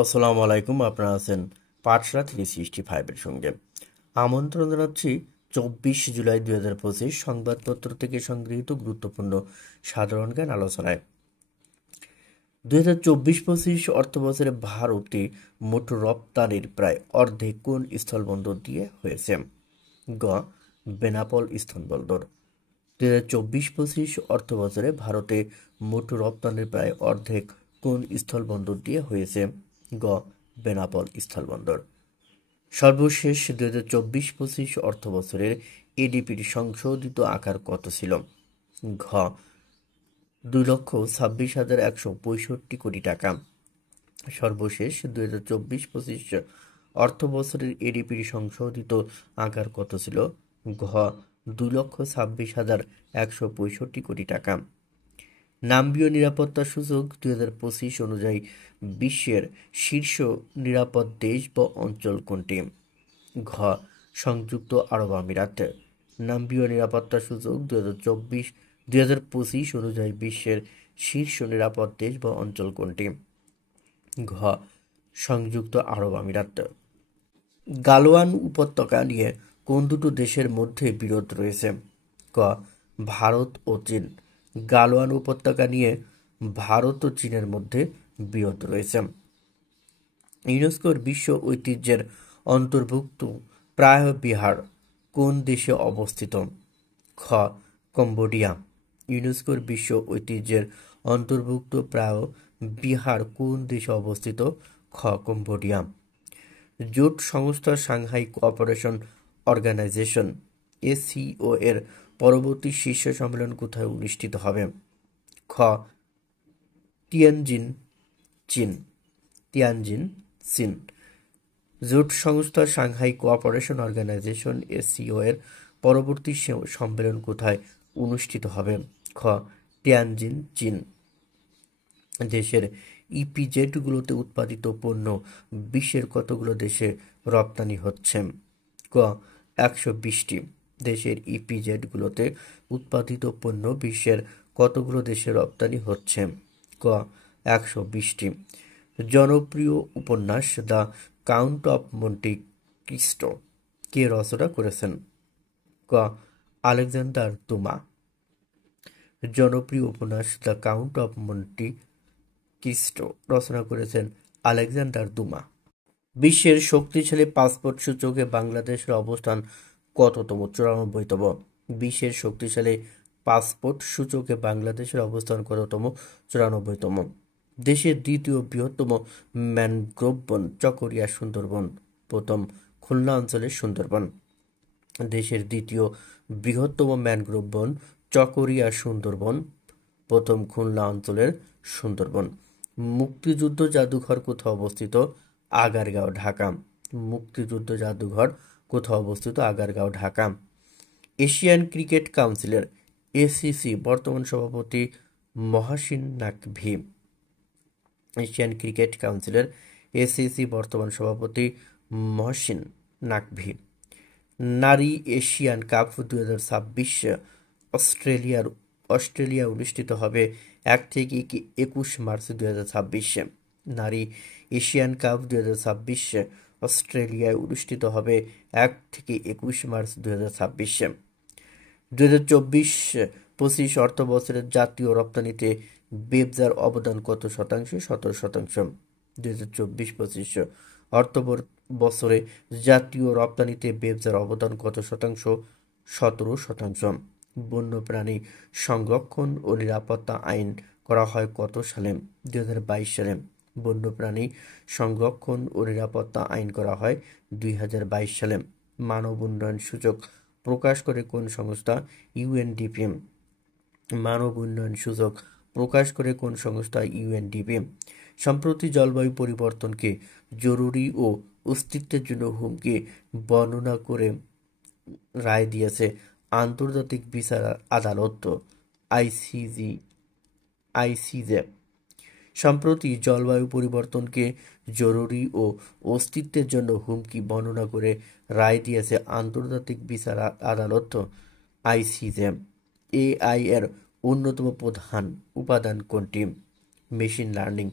আসসালামু আলাইকুম। আপনারা আছেন পাঠশালা 365-এর সঙ্গে। আমন্ত্রণ জানাচ্ছি 24 জুলাই 2025 সংবাদপত্র থেকে সংগৃহীত গুরুত্বপূর্ণ সাধারণ জ্ঞান আলোচনায়। 2024-25 অর্থবছরে ভারতে মোট রপ্তানির প্রায় অর্ধেক কোন স্থলবন্দর দিয়ে হয়েছে? গ. বেনাপোল স্থলবন্দর। 2024-25 অর্থবছরে ভারতে মোট রপ্তানির প্রায় অর্ধেক কোন স্থলবন্দর দিয়ে হয়েছে? গ. বেনাপোল স্থলবন্দর। সর্বশেষ 2024-25 অর্থবছরের এডিপির সংশোধিত আকার কত ছিল? ঘ. 2,26,165 কোটি টাকা। সর্বশেষ 2024-25 অর্থবছরের এডিপির সংশোধিত আকার কত ছিল? ঘ. 2,26,165 কোটি টাকা। নাম্বীয় নিরাপত্তা সূচক 2025 অনুযায়ী বিশ্বের শীর্ষ নিরাপদ দেশ বা অঞ্চল কোনটি? ঘ. সংযুক্ত আরব আমিরাত। নাম্বীয় নিরাপত্তা সূচক 2025 অনুযায়ী বিশ্বের শীর্ষ নিরাপদ দেশ বা অঞ্চল কোনটি? ঘ. সংযুক্ত আরব আমিরাত। গালওয়ান উপত্যকা নিয়ে কোন দুটো দেশের মধ্যে বিরোধ রয়েছে? ক. ভারত ও চীন। গালওয়ান উপত্যকা নিয়ে ভারত ও চীনের মধ্যে বিরোধ রয়েছে। ইউনেস্কোর বিশ্ব ঐতিহ্যের অন্তর্ভুক্ত প্রায়বিহার কোন দেশে অবস্থিত? খ. কম্বোডিয়া। ইউনেস্কোর বিশ্ব ঐতিহ্যের অন্তর্ভুক্ত প্রায়বিহার কোন দেশে অবস্থিত? খ. কম্বোডিয়া। জোট সংস্থা সাংহাই কোঅপারেশন অর্গানাইজেশন (SCO) এর পরবর্তী শীর্ষ সম্মেলন কোথায় অনুষ্ঠিত হবে? খ. তিয়ানজিন, চীন। তিয়ানজিন, চীন। জোট সংস্থা সাংহাই কোঅপারেশন অর্গানাইজেশন (SCO) এর পরবর্তী সম্মেলন কোথায় অনুষ্ঠিত হবে? খ. তিয়ানজিন, চীন। দেশের ইপিজেডগুলোতে উৎপাদিত পণ্য বিশ্বের কতগুলো দেশে রপ্তানি হচ্ছে? ক. 120টি। দেশের ইপিজেডগুলোতে উৎপাদিত পণ্য বিশ্বের কতগুলো দেশে রপ্তানি হচ্ছে? ক. 120টি। জনপ্রিয় উপন্যাস the count of Monte Cristo কে রচনা করেছেন? ক. Alexander Dumas. জনপ্রিয় উপন্যাস the count of Monte Cristo রচনা করেছেন আলেকজান্ডার দুমা। বিশ্বের শক্তিশালী পাসপোর্ট সূচকে বাংলাদেশের অবস্থান কততম? 94তম। বিশ্বের শক্তিশালী পাসপোর্ট সূচকে বাংলাদেশের অবস্থান কততম? 94তম। দেশের দ্বিতীয় বৃহত্তম ম্যানগ্রোভ বন চকরিয়া সুন্দরবন। প্রথম খুলনা অঞ্চলের সুন্দরবন। দেশের দ্বিতীয় বৃহত্তম ম্যানগ্রোভ বন চকরিয়া সুন্দরবন। প্রথম খুলনা অঞ্চলের সুন্দরবন। মুক্তিযুদ্ধ জাদুঘর কোথায় অবস্থিত? আগারগাঁও, ঢাকা। মুক্তিযুদ্ধ জাদুঘর কোথায় অবস্থিত? আগারগাঁও, ঢাকা। এশিয়ান ক্রিকেট কাউন্সিলের (ACC) বর্তমান সভাপতি মহসিন নাকভি। এশিয়ান ক্রিকেট কাউন্সিলের (ACC) বর্তমান সভাপতি মহসিন নাকভি। নারী এশিয়ান কাপ 2026 অস্ট্রেলিয়া অনুষ্ঠিত হবে 1 থেকে 21 মার্চ 2026। নারী এশিয়ান কাপ 2026 অস্ট্রেলিয়ায় অনুষ্ঠিত হবে 1 থেকে 21 মার্চ 2026। 2024-25 অর্থবছরের জাতীয় রপ্তানিতে ব্যবসার অবদান কত শতাংশ? 17%। 2024-25 অর্থবছরে জাতীয় রপ্তানিতে ব্যবসার অবদান কত শতাংশ? 17%। বন্যপ্রাণী সংরক্ষণ ও নিরাপত্তা আইন করা হয় কত সালে? 2022 সালে। বন্যপ্রাণী সংরক্ষণ ও নিরাপত্তা আইন করা হয় 2022 সালে। মানব উন্নয়ন সূচক প্রকাশ করে কোন সংস্থা? UNDP। মানব উন্নয়ন সূচক প্রকাশ করে কোন সংস্থা? UNDP। সম্প্রতি জলবায়ু পরিবর্তনকে জরুরি ও অস্তিত্বের জন্য হুমকি বর্ণনা করে রায় দিয়েছে আন্তর্জাতিক বিচার আদালত ICJ। সম্প্রতি জলবায়ু পরিবর্তনকে জরুরি ও অস্তিত্বের জন্য হুমকি বর্ণনা করে রায় দিয়েছে আন্তর্জাতিক বিচার আদালত ICJ। AI এর অন্যতম প্রধান উপাদান কোনটি? Machine learning.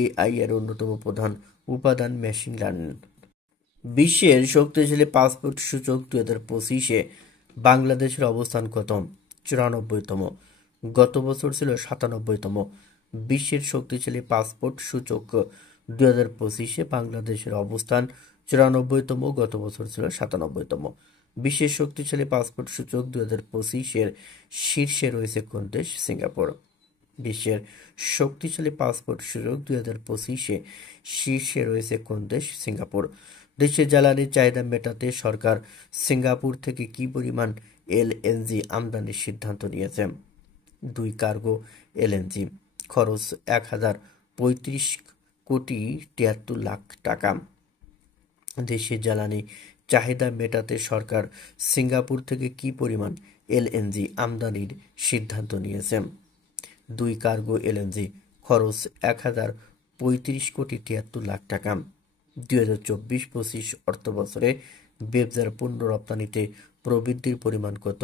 এআই এর অন্যতম প্রধান উপাদান মেশিন লার্নিং। বিশ্বের শক্তিশালী পাসপোর্ট সূচক 2025-এ বাংলাদেশের অবস্থান কত? 94তম। গত বছর ছিল 97তম। বিশ্বের শক্তিশালী পাসপোর্ট সূচক 2025-এ বাংলাদেশের অবস্থান 94তম, গত বছর ছিল 97তম। বিশ্বের শক্তিশালী পাসপোর্ট সূচক 2025-এর শীর্ষে রয়েছে কোন দেশ? সিঙ্গাপুর। বিশ্বের শক্তিশালী পাসপোর্ট সূচক 2025-এ শীর্ষে রয়েছে কোন দেশ? সিঙ্গাপুর। দেশের জ্বালানির চাহিদা মেটাতে সরকার সিঙ্গাপুর থেকে কি পরিমাণ এলএনজি আমদানির সিদ্ধান্ত নিয়েছে? 2 কার্গো এলএনজি, খরচ 1035 কোটি 73 লাখ টাকা। দেশের জ্বালানি চাহিদা মেটাতে সরকার সিঙ্গাপুর থেকে কি পরিমাণ এলএনজি আমদানির সিদ্ধান্ত নিয়েছে? 2 কার্গো এলএনজি, খরচ 1035 কোটি 73 লাখ টাকা। 2024-25 অর্থবছরে বেবজার পণ্য রপ্তানিতে প্রবৃদ্ধির পরিমাণ কত?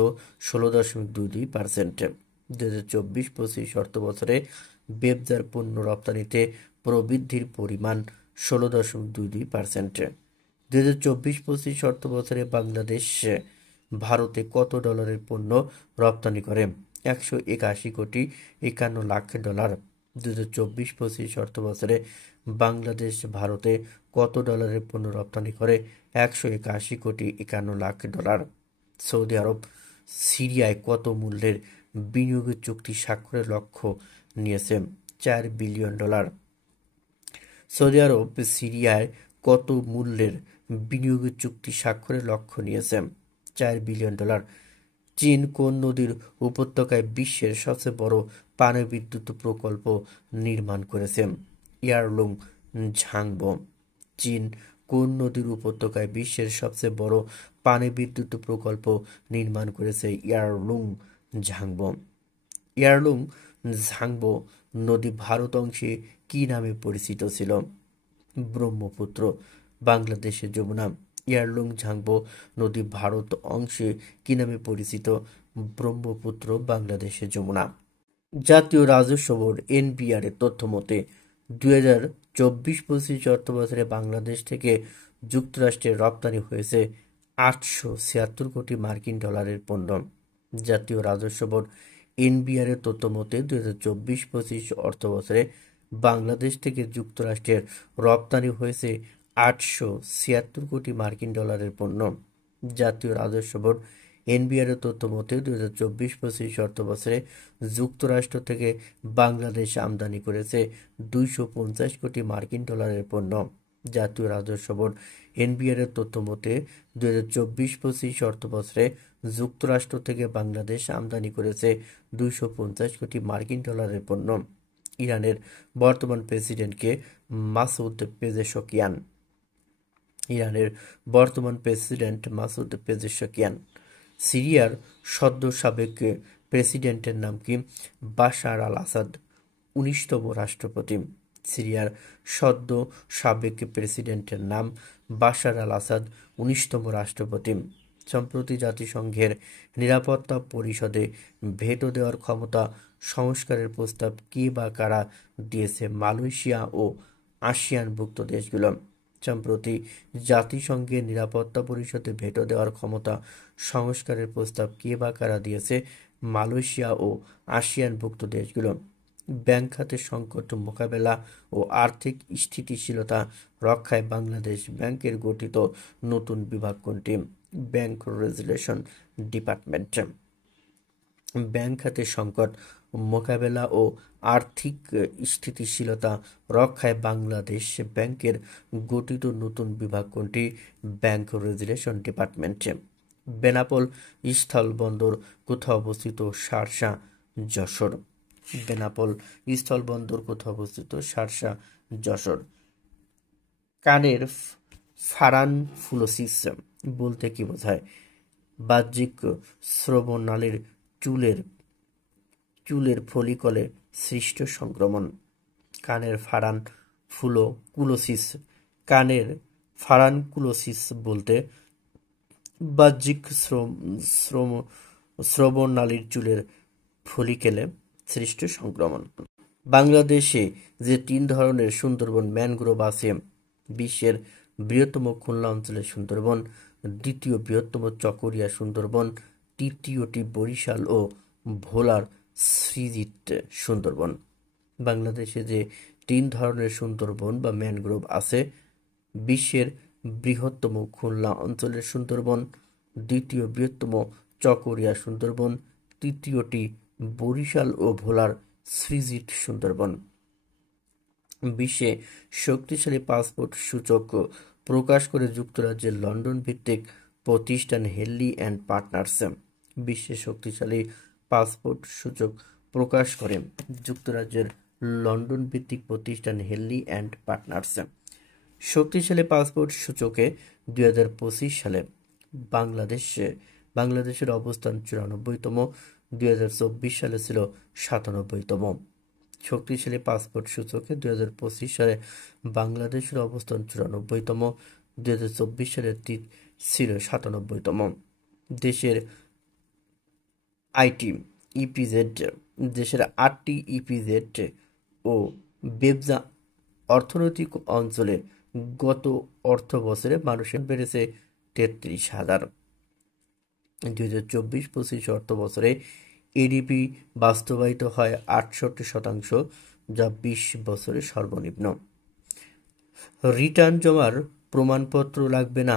16.22%। 2024-25 অর্থবছরে বেবজার পণ্য রপ্তানিতে প্রবৃদ্ধির পরিমাণ 16.22%। 2024-25 অর্থবছরে বাংলাদেশ ভারতে কত ডলারের পণ্য রপ্তানি করে? 181 কোটি 51 লাখ ডলার। 2024-25 অর্থবছরে বাংলাদেশ ভারতে কত ডলারের পণ্য রপ্তানি করে? 181 কোটি 51 লাখ ডলার। সৌদি আরব সিরিয়ায় কত মূল্যের বিনিয়োগের চুক্তি স্বাক্ষরের লক্ষ্য নিয়েছে? $4 বিলিয়ন। সৌদি আরব সিরিয়ায় কত মূল্যের বিনিয়োগের চুক্তি স্বাক্ষরের লক্ষ্য নিয়েছে? $4 বিলিয়ন। চীন কোন নদীর উপত্যকায় বিশ্বের সবচেয়ে বড় পানিবিদ্যুৎ প্রকল্প নির্মাণ করেছে? ইয়ারলুং ঝাংবো। চীন কোন নদীর উপত্যকায় বিশ্বের সবচেয়ে বড় পানিবিদ্যুৎ প্রকল্প নির্মাণ করেছে? ইয়ারলুং ঝাংবো। ইয়ারলুং ঝাংবো নদী ভারত অংশে কি নামে পরিচিত ছিল? ব্রহ্মপুত্র। বাংলাদেশের যমুনা। ইয়ারলুং ঝাংবো নদী ভারত অংশে কি নামে পরিচিত? ব্রহ্মপুত্র। বাংলাদেশের যমুনা। জাতীয় রাজস্ব বোর্ড এনবিআর এর তথ্য মতে 2024-25 অর্থবছরে বাংলাদেশ থেকে যুক্তরাষ্ট্রে রপ্তানি হয়েছে 876 কোটি মার্কিন ডলারের পণ্য। জাতীয় রাজস্ব বোর্ড এনবিআর এর তথ্য মতে 2024-25 অর্থবছরে বাংলাদেশ থেকে যুক্তরাষ্ট্রের রপ্তানি হয়েছে 876 কোটি মার্কিন ডলারের পণ্য। জাতীয় রাজস্ব বোর্ড এনবিআর এর তথ্য মতে 2024-25 অর্থবছরে যুক্তরাষ্ট্র থেকে বাংলাদেশ আমদানি করেছে 250 কোটি মার্কিন ডলারের পণ্য। জাতীয় রাজস্ব বোর্ড এনবিআর এর তথ্য মতে 2024-25 অর্থবছরে যুক্তরাষ্ট্র থেকে বাংলাদেশ আমদানি করেছে 250 কোটি মার্কিন ডলারের পণ্য। ইরানের বর্তমান প্রেসিডেন্টকে মাসুদ পেজেশকিয়ান। ইরানের বর্তমান প্রেসিডেন্ট মাসুদ পেজেশকিয়ান। সিরিয়ার সদ্য সাবেক প্রেসিডেন্টের নাম কি? বাশার আল আসাদ, 19তম রাষ্ট্রপতি। সিরিয়ার সদ্য সাবেক প্রেসিডেন্টের নাম বাশার আল আসাদ, 19তম রাষ্ট্রপতি। সম্প্রতি জাতিসংঘের নিরাপত্তা পরিষদে ভেটো দেওয়ার ক্ষমতা সংস্কারের প্রস্তাব কে বা কারা দিয়েছে? মালয়েশিয়া ও আসিয়ানভুক্ত দেশগুলো। সম্প্রতি জাতিসংঘের নিরাপত্তা পরিষদে ভেটো দেওয়ার ক্ষমতা সংস্কারের প্রস্তাব কে বা কারা দিয়েছে? মালয়েশিয়া ও আসিয়ানভুক্ত দেশগুলো। ব্যাংক খাতের সংকট মোকাবেলা ও আর্থিক স্থিতিশীলতা রক্ষায় বাংলাদেশ ব্যাংকের গঠিত নতুন বিভাগ কোনটি? Bank regulation department. ব্যাংক খাতের সংকট মোকাবেলা ও আর্থিক স্থিতিশীলতা রক্ষায় বাংলাদেশ ব্যাংকের গঠিত নতুন বিভাগ কোনটি? Bank regulation department. বেনাপোল স্থলবন্দর কোথায় অবস্থিত? শার্শা, যশোর। বেনাপোল স্থলবন্দর কোথায় অবস্থিত? শার্শা, যশোর। কানের ফারানফুলোসিস বলতে কি বোঝায়? বাহ্যিক শ্রবণনালীর চুলের ফলিকলে সৃষ্ট সংক্রমণ। কানের ফারানকুলোসিস বলতে বাহ্যিক শ্রবণনালীর চুলের ফলিকেলে সৃষ্ট সংক্রমণ। বাংলাদেশে যে 3 ধরনের সুন্দরবন ম্যানগ্রোভ আছে, বিশ্বের বৃহত্তম খুলনা অঞ্চলের সুন্দরবন, দ্বিতীয় বৃহত্তম চকরিয়া সুন্দরবন, তৃতীয়টি বরিশাল ও ভোলার সৃজিত সুন্দরবন। বাংলাদেশে যে 3 ধরনের সুন্দরবন বা ম্যানগ্রোভ আছে, বিশ্বের বৃহত্তম খুলনা অঞ্চলের সুন্দরবন, দ্বিতীয় বৃহত্তম চকরিয়া সুন্দরবন, তৃতীয়টি বরিশাল ও ভোলার সৃজিত সুন্দরবন। বিশ্বে শক্তিশালী পাসপোর্ট সূচক প্রকাশ করে যুক্তরাজ্যের লন্ডন ভিত্তিক প্রতিষ্ঠান হেনলি অ্যান্ড পার্টনার্স। বিশ্বে শক্তিশালী পাসপোর্ট সূচক প্রকাশ করে যুক্তরাজ্যের লন্ডন ভিত্তিক প্রতিষ্ঠান হেনলি অ্যান্ড পার্টনার্স। শক্তিশালী পাসপোর্ট সূচকে 2025 সালে বাংলাদেশের অবস্থান 94তম, 2024 সালে ছিল 97তম। শক্তিশালী পাসপোর্ট সূচকে 2025 সালে বাংলাদেশের অবস্থান 94তম, 2024 সালে ছিল 97তম। দেশের 8টি ইপিজেড ও বেবজা অর্থনৈতিক অঞ্চলে গত অর্থ বছরে মানুষের বেড়েছে 33,000। 2024-25 অর্থ বছরে এডিপি বাস্তবায়িত হয় 68%, যা 20 বছরের সর্বনিম্ন। রিটার্ন জমার প্রমাণপত্র লাগবে না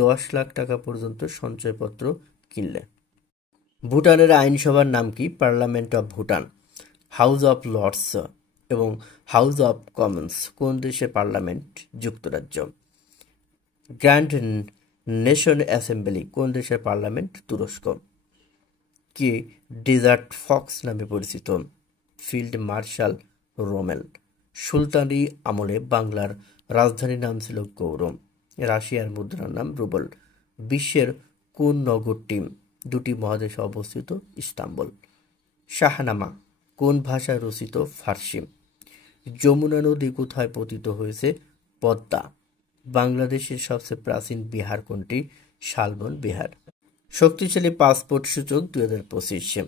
10 লাখ টাকা পর্যন্ত সঞ্চয়পত্র কিনলে। ভুটানের আইনসভার নাম কি? Parliament of Bhutan, House of Lords এবং হাউস অফ কমন্স। কোন দেশের পার্লামেন্ট? যুক্তরাজ্য। গ্র্যান্ড নেশন অ্যাসেম্বলি কোন দেশের পার্লামেন্ট? তুরস্ক। কে ডেজার্ট ফক্স নামে পরিচিত? Field marshal Rommel. সুলতানি আমলে বাংলার রাজধানীর নাম ছিল গৌড়। রাশিয়ার মুদ্রার নাম রুবল। বিশ্বের কোন নগরটি 2টি মহাদেশে অবস্থিত? ইস্তাম্বুল। শাহনামা কোন ভাষায় রচিত? ফার্সি। যমুনা নদী কোথায় পতিত হয়েছে? পদ্মা। বাংলাদেশের সবচেয়ে প্রাচীন বিহার কোনটি? শালবন বিহার। শক্তিশালী পাসপোর্ট সূচক 2025।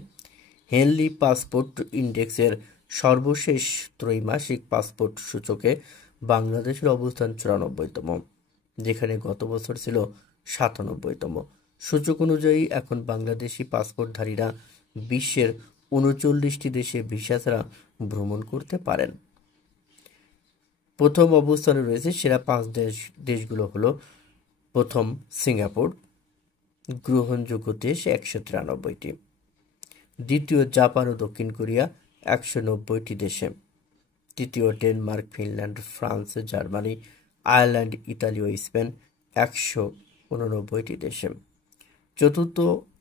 হেনলি পাসপোর্ট ইন্ডেক্সের সর্বশেষ ত্রৈমাসিক পাসপোর্ট সূচকে বাংলাদেশের অবস্থান 94তম, যেখানে গত বছর ছিল 97তম। সূচক অনুযায়ী এখন বাংলাদেশি পাসপোর্টধারীরা বিশ্বের 39টি দেশে ভিসা ছাড়া ভ্রমণ করতে পারেন। প্রথম অবস্থানে রয়েছে সেরা 5 দেশগুলো হলো: প্রথম সিঙ্গাপুর, গ্রহণযোগ্য দেশ 193টি। দ্বিতীয় জাপান ও দক্ষিণ কোরিয়া 190টি দেশে। তৃতীয় Denmark, Finland, France, Germany, Ireland, Italy ও স্পেন 189টি দেশে। চতুর্থ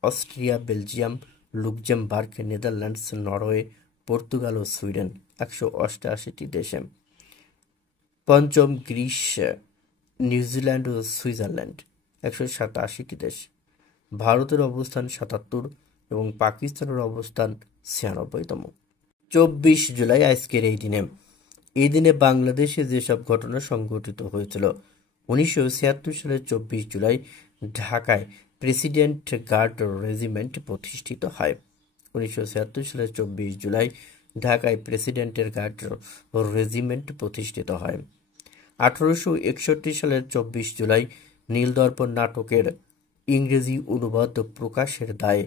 Austria, Belgium, Luxembourg, Netherlands, Norway, Portugal ও সুইডেন 188টি দেশে। পঞ্চম গ্রিস, নিউজিল্যান্ড ও সুইজারল্যান্ড 187টি দেশ। ভারতের অবস্থান 77 এবং পাকিস্তানের অবস্থান 96তম। 24 জুলাই আজকের এই দিনে বাংলাদেশে যেসব ঘটনা সংঘটিত হয়েছিল: 1976 সালের 24 জুলাই ঢাকায় প্রেসিডেন্ট গার্ড রেজিমেন্ট প্রতিষ্ঠিত হয়। 1976 সালের 24 জুলাই ঢাকায় প্রেসিডেন্টের গার্ড রেজিমেন্ট প্রতিষ্ঠিত হয়। 1861 সালের 24 জুলাই নীলদর্পণ নাটকের ইংরেজি অনুবাদ প্রকাশের দায়ে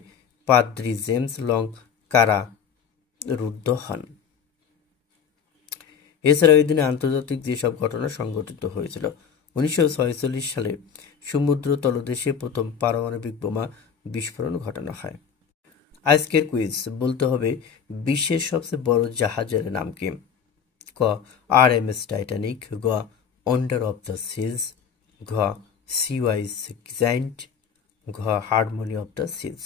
পাদ্রী জেমস লং কারারুদ্ধ হন। এছাড়াও এই দিনে আন্তর্জাতিক যেসব ঘটনা সংঘটিত হয়েছিল: 1946 সালে সমুদ্র তলদেশে প্রথম পারমাণবিক বোমা বিস্ফোরণ ঘটানো হয়। আজকের কুইজ বলতে হবে বিশ্বের সবচেয়ে বড় জাহাজের নাম কি? ক RMS টাইটানিক, গ ওয়ান্ডার অফ দ্য সিজ, ঘ সিওয়াইস জায়ান্ট, ঘ হারমোনি অফ দ্য সিজ।